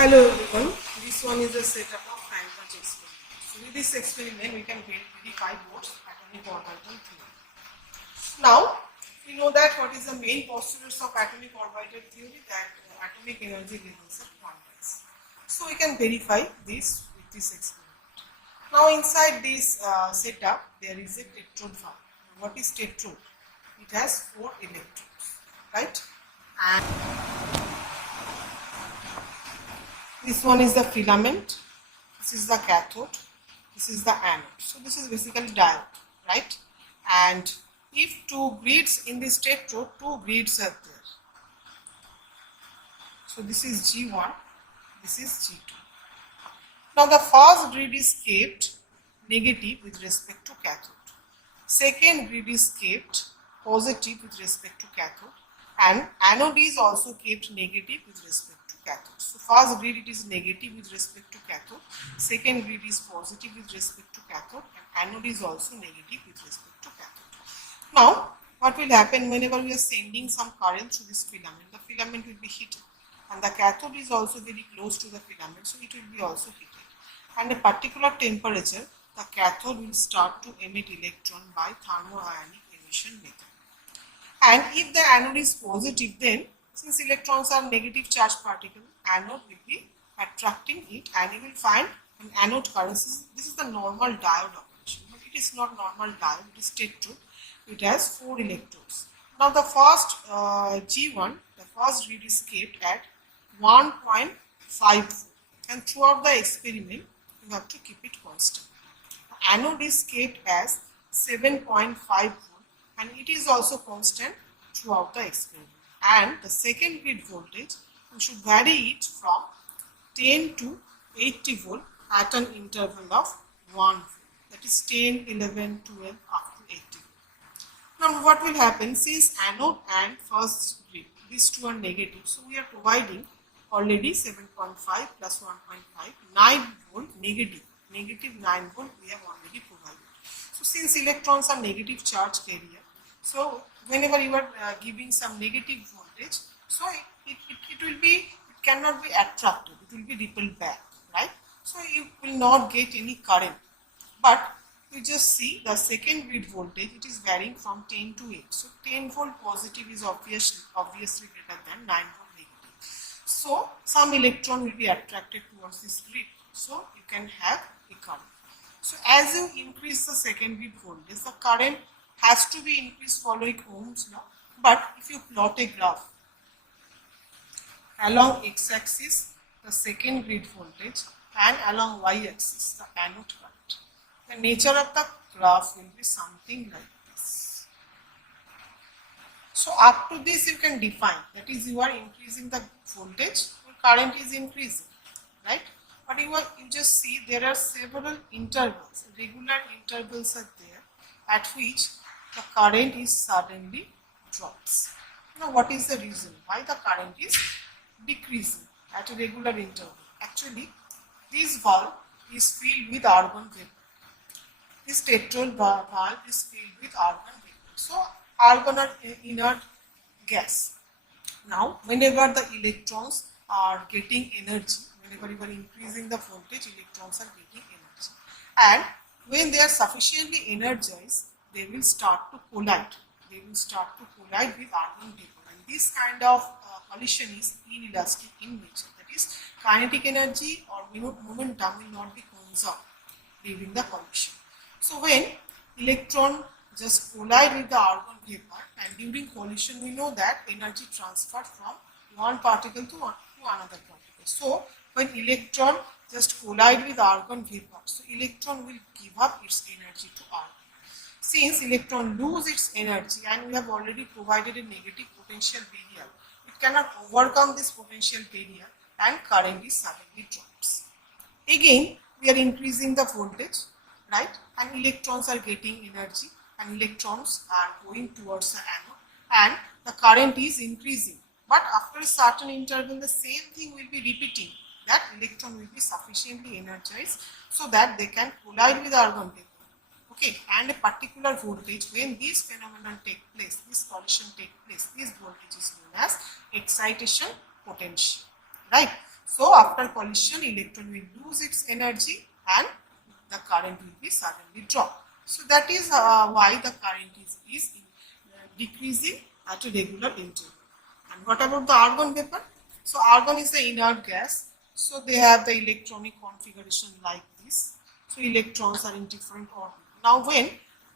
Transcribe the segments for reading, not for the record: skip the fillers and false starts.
Hello everyone, this one is a setup of Feinberg experiment. So with this experiment we can verify Bohr's atomic orbital theory. Now we know that what is the main postulates of atomic orbital theory, that atomic energy levels are quantized. So we can verify this with this experiment. Now inside this setup there is a tetrode valve. What is tetrode? It has 4 electrodes, right? And this one is the filament, this is the cathode, this is the anode. So this is basically diode, right? And if 2 grids in this tetrode, 2 grids are there. So this is G1, this is G2. Now the first grid is kept negative with respect to cathode. Second grid is kept positive with respect to cathode, and anode is also kept negative with respect to cathode. So first grid it is negative with respect to cathode, second grid is positive with respect to cathode, and anode is also negative with respect to cathode. Now what will happen whenever we are sending some current through this filament? The filament will be heated, and the cathode is also very close to the filament, so it will be also heated. And a particular temperature, the cathode will start to emit electron by thermoionic emission method. And if the anode is positive, then since electrons are negative charge particle, anode will be attracting it, and you will find an anode current. This is the normal diode operation, but it is not normal diode, it is tetrode. It has 4 electrodes. Now the first G1, the first grid is kept at 1.5, and throughout the experiment you have to keep it constant. The anode is kept as 7.5 volt, and it is also constant throughout the experiment. And the second grid voltage, we should vary it from 10 to 80 volt at an interval of 1 volt. That is 10, 11, 12 up to 80 volt. Now what will happen, since anode and first grid, these two are negative, so we are providing already 7.5 plus 1.5, 9 volt negative 9 volt we have already provided. So since electrons are negative charge carrier, so whenever you are giving some negative voltage, so it cannot be attracted, it will be repelled back, right? So you will not get any current. But you just see the second grid voltage, it is varying from 10 to 8. So 10 volt positive is obviously greater than 9 volt negative. So some electron will be attracted towards this grid, so you can have a current. So as you increase the second grid voltage, the current has to be increased following Ohm's law. But if you plot a graph along x-axis the second grid voltage and along y-axis the anode current, the nature of the graph will be something like this. So up to this you can define, that is you are increasing the voltage, your current is increasing, right? But you just see there are several intervals, regular intervals are there at which the current is suddenly drops. Now what is the reason why the current is decreasing at a regular interval? Actually this valve is filled with argon vapor. This tetrode valve is filled with argon vapor. So argon are inert gas. Now whenever the electrons are getting energy, whenever you are increasing the voltage, electrons are getting energy, and when they are sufficiently energized, they will start to collide. They will start to collide with argon vapor, and this kind of collision is inelastic in nature. That is, kinetic energy or momentum will not be conserved during the collision. So when electron just collide with the argon vapor, and during collision we know that energy transferred from one particle to another particle. So when electron just collide with argon vapor, so electron will give up its energy to argon. Since electron lose its energy, and we have already provided a negative potential barrier, it cannot overcome this potential barrier and current is suddenly drops. Again we are increasing the voltage, right, and electrons are getting energy, and electrons are going towards the anode, and the current is increasing. But after a certain interval the same thing will be repeating, that electron will be sufficiently energized so that they can collide with argon vapor. Okay, and a particular voltage, when this phenomenon take place, this collision take place, this voltage is known as excitation potential, right? So after collision, electron will lose its energy and the current will be suddenly dropped. So that is why the current is decreasing at a regular interval. And what about the argon vapor? So argon is the inert gas. So they have the electronic configuration like this. So electrons are in different orbit. Now when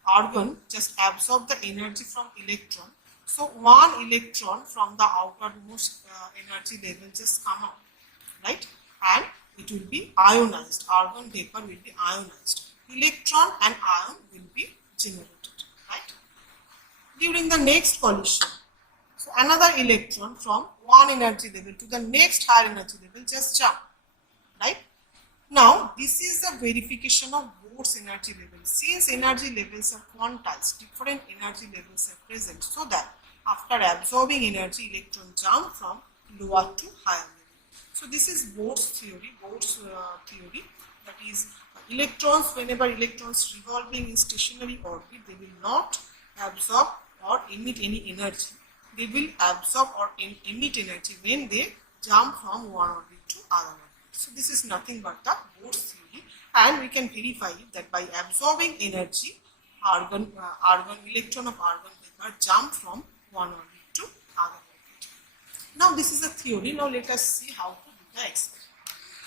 argon just absorb the energy from electron, so one electron from the outermost energy level just come out, right? And it will be ionized. Argon vapor will be ionized. Electron and ion will be generated, right? During the next collision, so another electron from one energy level to the next higher energy level just jump, right? Now this is the verification of Bohr's energy level. Since energy levels are quantized, different energy levels are present, so that after absorbing energy, electron jump from lower to higher level. So this is Bohr's theory. That is, electrons, whenever electrons revolving in stationary orbit, they will not absorb or emit any energy. They will absorb or emit energy when they jump from one orbit to other orbit. So this is nothing but the Bohr's theory, and we can verify it that by absorbing energy, electron of argon vapor jump from one orbit to other orbit. Now this is a theory. Now let us see how to do the experiment.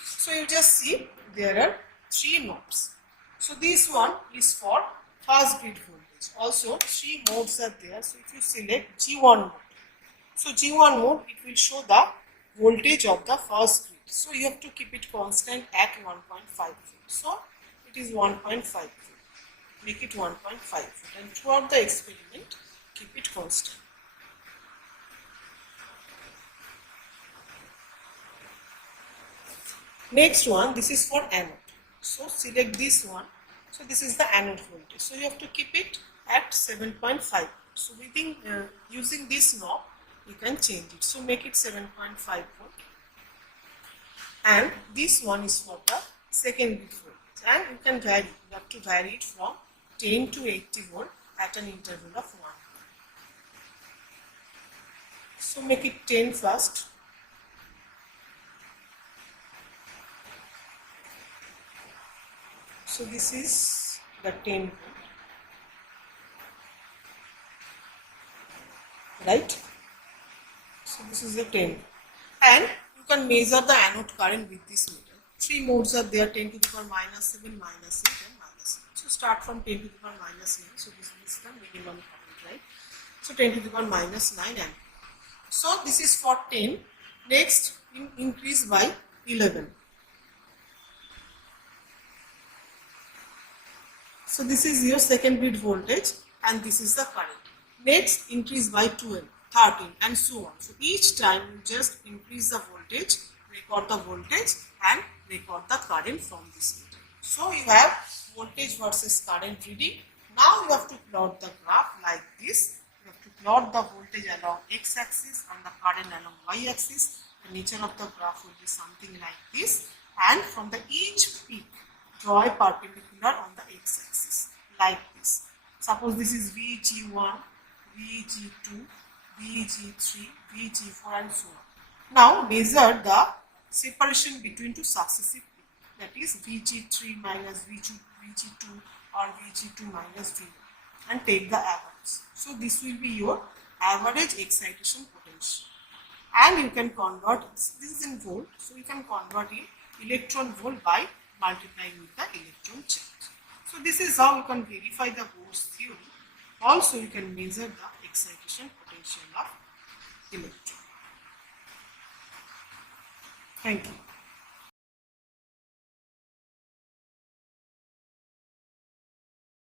So you just see there are 3 modes. So this one is for first grid voltage. Also 3 modes are there. So if you select G1 mode, so G1 mode, it will show the voltage of the first grid. So you have to keep it constant at 1.5 volt. So it is 1.5 volt. Make it 1.5 volt, and throughout the experiment keep it constant. Next one, this is for anode. So select this one. So this is the anode voltage. So you have to keep it at 7.5 volt. So using this knob, you can change it. So make it 7.5 volt. And this one is for the second grid voltage. And you can vary. You have to vary it from 10 to 80 volt at an interval of 1. So make it 10 first. So this is the 10 volt, right? So this is the 10 volt. And you can measure the anode current with this meter. 3 modes are there, 10 to the power minus 7, minus 8 and minus 8. So start from 10 to the power minus 9. So this is the minimum current, right? So 10 to the power minus 9 ampere. So this is for 10. Next, increase by 11. So this is your second grid voltage and this is the current. Next, increase by 12, 13 and so on. So each time you just increase the voltage, record the voltage and record the current from this meter. So you have voltage versus current reading. Now you have to plot the graph like this. You have to plot the voltage along x-axis and the current along y-axis. The nature of the graph will be something like this. And from the each peak, draw a perpendicular on the x-axis like this. Suppose this is VG1, VG2, VG3, VG4 and so on. Now measure the separation between two successive peaks, that is VG3 minus VG2 or VG2 minus V1, and take the average. So this will be your average excitation potential. And you can convert, this is in volt, so you can convert in electron volt by multiplying with the electron charge. So this is how you can verify the Bohr's theory. Also you can measure the excitation potential of electron. Thank you.